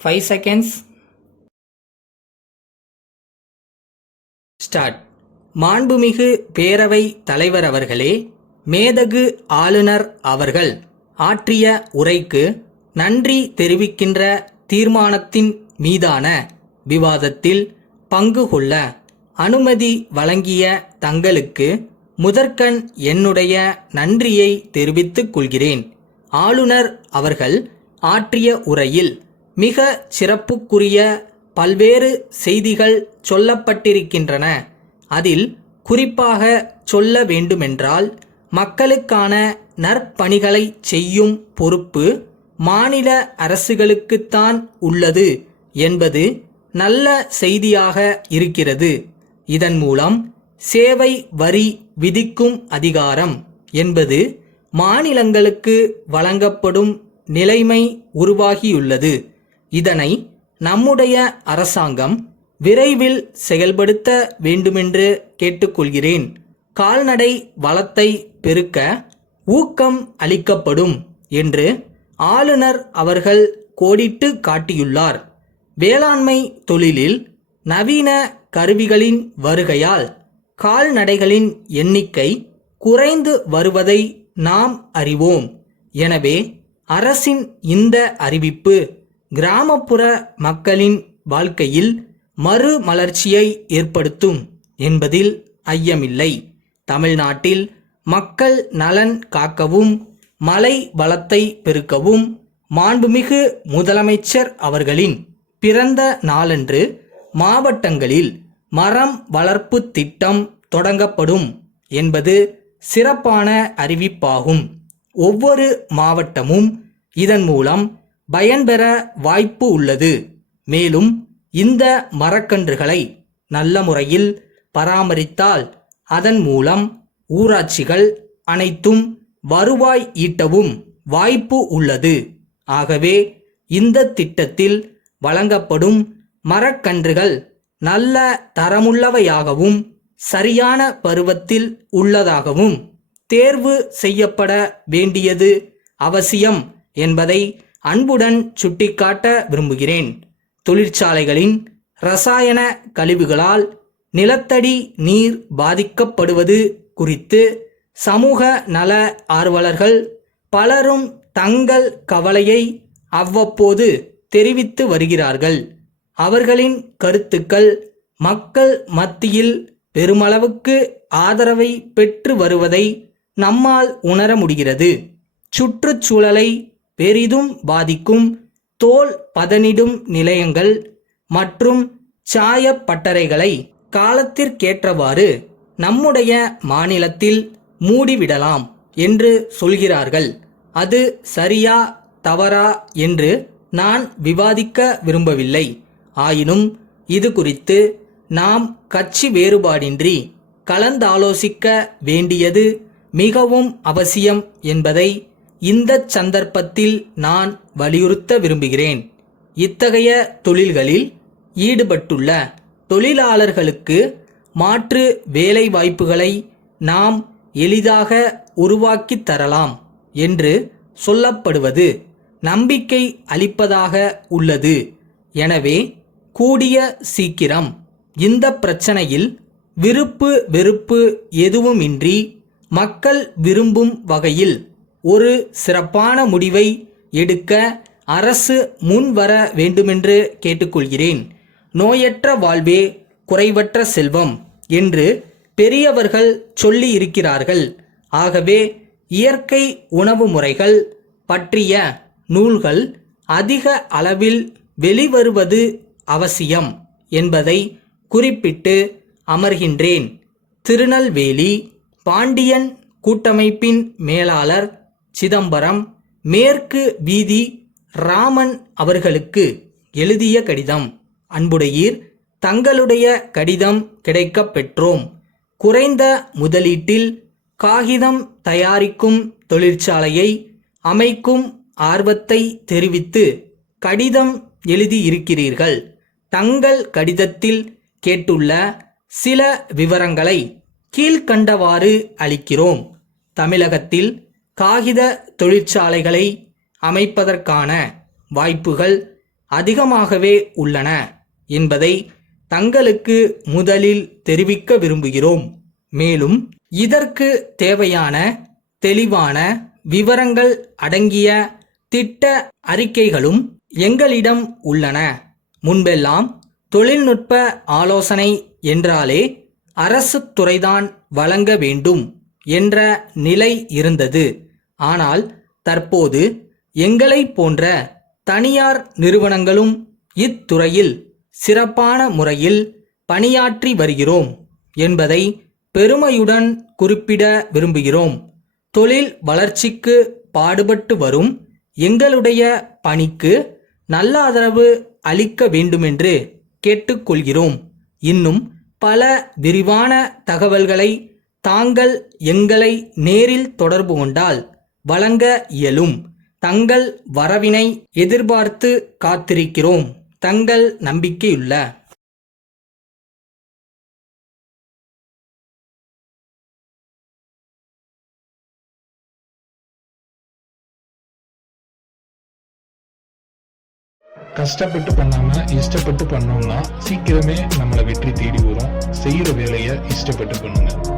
5 seconds. Start. மாண்புமிகு பேரவை தலைவர் அவர்களே, மேதகு ஆளுநர் அவர்கள் ஆற்றிய உரைக்கு நன்றி தெரிவிக்கின்ற தீர்மானத்தின் மீதான விவாதத்தில் பங்கு கொள்ள அனுமதி வழங்கிய தங்களுக்கு முதற்கண் என்னுடைய நன்றியை தெரிவித்துக் கொள்கிறேன். ஆளுநர் அவர்கள் ஆற்றிய உரையில் மிக சிறப்புக்குரிய பல்வேறு செய்திகள் சொல்லப்பட்டிருக்கின்றன. அதில் குறிப்பாக சொல்ல வேண்டுமென்றால், மக்களுக்கான நற்பணிகளை செய்யும் பொறுப்பு மாநில அரசுகளுக்குத்தான் உள்ளது என்பது நல்ல செய்தியாக இருக்கிறது. இதன் மூலம் சேவை வரி விதிக்கும் அதிகாரம் என்பது மாநிலங்களுக்கு வழங்கப்படும் நிலைமை உருவாகியுள்ளது. இதனை நம்முடைய அரசாங்கம் விரைவில் செயல்படுத்த வேண்டுமென்று கேட்டுக்கொள்கிறேன். கால்நடை வளத்தை பெருக்க ஊக்கம் அளிக்கப்படும் என்று ஆளுநர் அவர்கள் கோடிட்டு காட்டியுள்ளார். வேளாண்மை தொழிலில் நவீன கருவிகளின் வருகையால் கால்நடைகளின் எண்ணிக்கை குறைந்து வருவதை நாம் அறிவோம். எனவே அரசின் இந்த அறிவிப்பு கிராமப்புற மக்களின் வாழ்க்கையில் மறுமலர்ச்சியை ஏற்படுத்தும் என்பதில் ஐயமில்லை. தமிழ்நாட்டில் மக்கள் நலன் காக்கவும் மலை வளத்தை பெருக்கவும் மாண்புமிகு முதலமைச்சர் அவர்களின் பிறந்த நாளன்று மாவட்டங்களில் மரம் வளர்ப்பு திட்டம் தொடங்கப்படும் என்பது சிறப்பான அறிவிப்பாகும். ஒவ்வொரு மாவட்டமும் இதன் மூலம் பயன்பெற வாய்ப்பு உள்ளது. மேலும் இந்த மரக்கன்றுகளை நல்ல முறையில் பராமரித்தால் அதன் மூலம் ஊராட்சிகள் அனைத்தும் வருவாய் ஈட்டவும் வாய்ப்பு உள்ளது. ஆகவே இந்த திட்டத்தில் வழங்கப்படும் மரக்கன்றுகள் நல்ல தரமுள்ளவையாகவும் சரியான பருவத்தில் உள்ளதாகவும் தேர்வு செய்யப்பட வேண்டியது அவசியம் என்பதை அன்புடன் சுட்டிக்காட்ட விரும்புகிறேன். தொழிற்சாலைகளின் இரசாயன கழிவுகளால் நிலத்தடி நீர் பாதிக்கப்படுவது குறித்து சமூக நல ஆர்வலர்கள் பலரும் தங்கள் கவலையை அவ்வப்போது தெரிவித்து வருகிறார்கள். அவர்களின் கருத்துக்கள் மக்கள் மத்தியில் பெருமளவுக்கு ஆதரவை பெற்று வருவதை நம்மால் உணர முடிகிறது. சுற்றுச்சூழலை பெரிதும் பாதிக்கும் தோல் பதனிடும் நிலையங்கள் மற்றும் சாயப்பட்டறைகளை காலத்திற்கேற்றவாறு நம்முடைய மாநிலத்தில் மூடிவிடலாம் என்று சொல்கிறார்கள். அது சரியா தவறா என்று நான் விவாதிக்க விரும்பவில்லை. ஆயினும் இது குறித்து நாம் கட்சி வேறுபாடின்றி கலந்தாலோசிக்க வேண்டியது மிகவும் அவசியம் என்பதை இந்த சந்தர்ப்பத்தில் நான் வலியுறுத்த விரும்புகிறேன். இத்தகைய தொழில்களில் ஈடுபட்டுள்ள தொழிலாளர்களுக்கு மாற்று வேலை வாய்ப்புகளை நாம் எளிதாக உருவாக்கித் தரலாம் என்று சொல்லப்படுவது நம்பிக்கை அளிப்பதாக உள்ளது. எனவே கூடிய சீக்கிரம் இந்த பிரச்சனையில் விருப்பு வெறுப்பு எதுவுமின்றி மக்கள் விரும்பும் வகையில் ஒரு சிறப்பான முடிவை எடுக்க அரசு முன்வர வேண்டுமென்று கேட்டுக்கொள்கிறேன். நோயற்ற வாழ்வே குறைவற்ற செல்வம் என்று பெரியவர்கள் சொல்லி இருக்கிறார்கள். ஆகவே இயற்கை உணவு முறைகள் பற்றிய நூல்கள் அதிக அளவில் வெளிவருவது அவசியம் என்பதை குறிப்பிட்டு அமர்கின்றேன். திருநெல்வேலி பாண்டியன் கூட்டமைப்பின் மேலாளர் சிதம்பரம் மேற்கு வீதி ராமன் அவர்களுக்கு எழுதிய கடிதம். அன்புடையீர், தங்களுடைய கடிதம் கிடைக்கப் பெற்றோம். குறைந்த முதலீட்டில் காகிதம் தயாரிக்கும் தொழிற்சாலையை அமைக்கும் ஆர்வத்தை தெரிவித்து கடிதம் எழுதியிருக்கிறீர்கள். தங்கள் கடிதத்தில் கேட்டுள்ள சில விவரங்களை கீழ்கண்டவாறு அளிக்கிறோம். தமிழகத்தில் காகித தொழிற்சாலைகளை அமைப்பதற்கான வாய்ப்புகள் அதிகமாகவே உள்ளன என்பதை தங்களுக்கு முதலில் தெரிவிக்க விரும்புகிறோம். மேலும் இதற்கு தேவையான தெளிவான விவரங்கள் அடங்கிய திட்ட அறிக்கைகளும் எங்களிடம் உள்ளன. முன்பெல்லாம் தொழில்நுட்ப ஆலோசனை என்றாலே அரசு துறைதான் வழங்க வேண்டும் என்ற நிலை இருந்தது. ஆனால் தற்போது எங்களை போன்ற தனியார் நிறுவனங்களும் இத்துறையில் சிறப்பான முறையில் பணியாற்றி வருகிறோம் என்பதை பெருமையுடன் குறிப்பிட விரும்புகிறோம். தொழில் வளர்ச்சிக்கு பாடுபட்டு வரும் எங்களுடைய பணிக்கு நல்ல ஆதரவு அளிக்க வேண்டுமென்று கேட்டுக்கொள்கிறோம். இன்னும் பல விரிவான தகவல்களை தாங்கள் எங்களை நேரில் தொடர்பு கொண்டால் வழங்க இயலும். தங்கள் வரவினை எதிர்பார்த்து காத்திருக்கிறோம். தங்கள் நம்பிக்கையுள்ள கஷ்டப்பட்டு பண்ணாம இஷ்டப்பட்டு பண்ணோம்னா சீக்கிரமே நம்மளை வெற்றி தேடி வரும். செய்யற வேலையை இஷ்டப்பட்டு பண்ணுங்க.